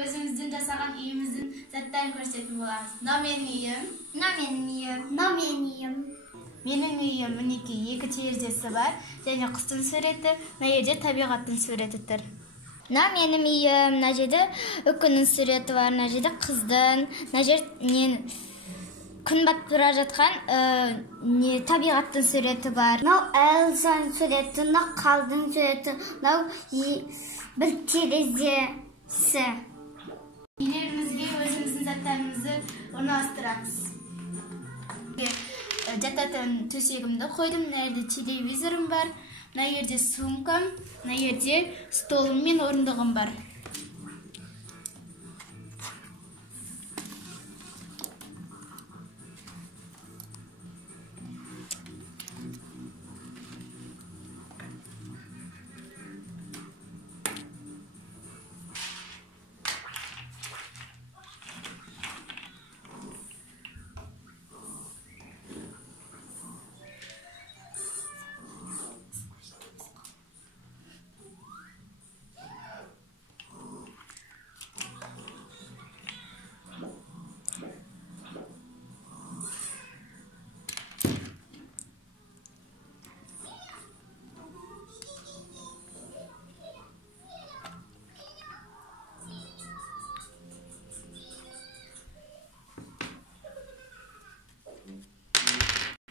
өзіміздің жасаған үйіміздің заттарын көрсетіп боламыз. Мына менің үйім. Менің үйім мінекей 2 терезесі бар, және құстың суреті, мына жерде табиғаттың суреті тұр. Мына менің үйім, мына жерде үкінің суреті бар, мына жерде қыздың, мына жерде күн батып бара жатқан табиғаттың суреті бар. Мынау Элзаның суреті, мынау қалдың суреті, мынау бір терезесі. Үйлерімізге өзіміздің заттарымызды орналастырамыз. Жататын төсегімді қойдым, мына жерде телевизорым бар, мына жерде сумкам, мына жерде столым мен орындығым бар.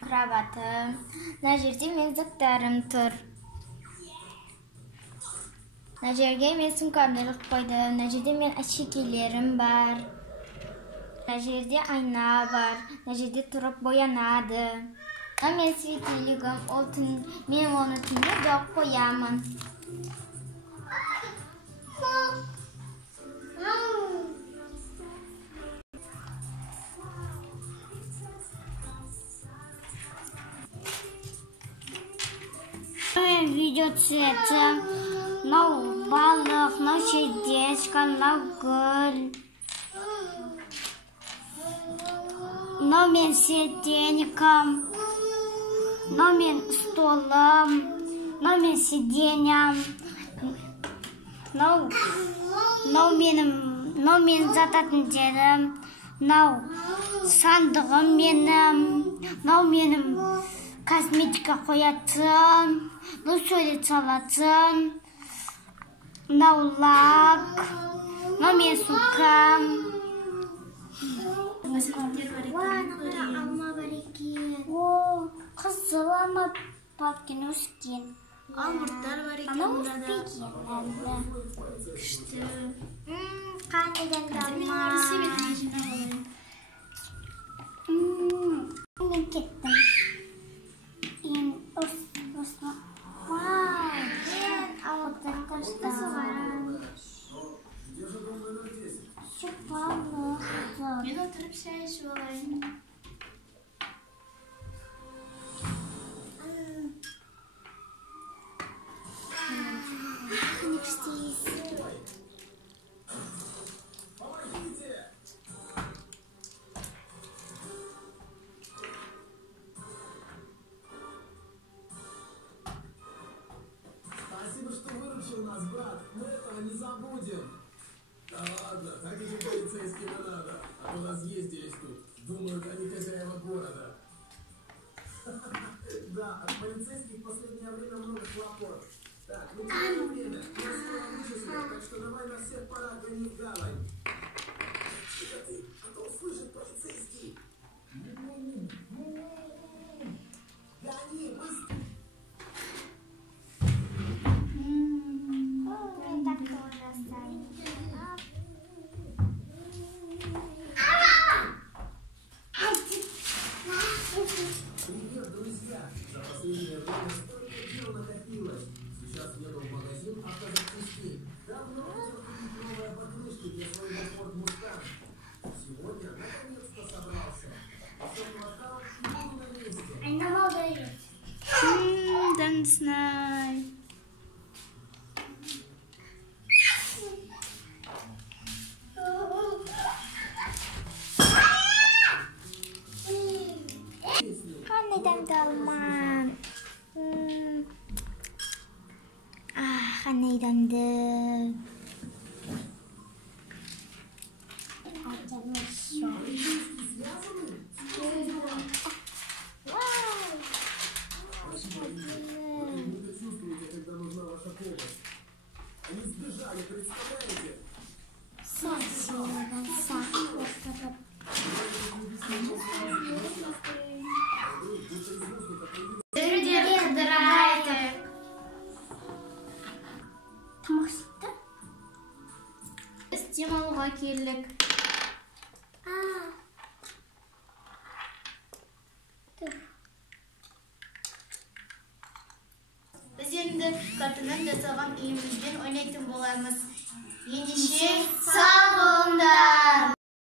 Kravatım, mына жерде менің заттарым тұр. Мына жерге мен сумкамды іліп қойдым, мына жерде мен әшекейлерім бар. Мына жерде айна бар, мына жерде тұрып боянады. Мына мен светильгім, мен оны түнде жағып қоямын. Видео түсіретін, мынау балық, мынау сердечко, мынау гүл. Мынау мен светильником, мынау мен столым, мынау мен сиденьям. Мынау менің жататын жерім, мынау сандығым менің, мынау менің косметика қоятын, бұл сурет салатын, мынау лак, мынау мен сумкам. Алма бар екен. Қызыл алма бар екен, өскен. Алмұрттар бар екен. Анау өспеген. Күшті. Қандайдан да алма. Мен кеттім. Мен отырып шай ішіп алайын. Спасибо, что выручил нас, брат. Мы этого не забудем. Да ладно, так этим полицейским и надо. А то разъездились тут. Думают, они хозяева города. Да, от полицейских в последнее время много хлопот. Так, ну теперь время. Я скоро вычислю, так что давай на всех парах гони в гавань. Тихо ты, а то услышит полицейский. Гони, быстро. Привет, друзья! За последнее время столько дел накопилось. Сейчас еду в магазин автозапчастей. Давно хотел купить новые покрышки для своего Ford Mustang. Сегодня наконец-то собрался. Все хватало и буду на месте. Танцнай. Қандайдан да алма. Қандайдан да. Вы чувствуете, когда нужна ваша помощь. Они сбежали, представляете? Друзья, кыдырайты. Тамақшықты? Стималға келдік. Біз енді картадан жасалған үйімізбен ойнайтын боламыз. Ендеше сау болыңдар.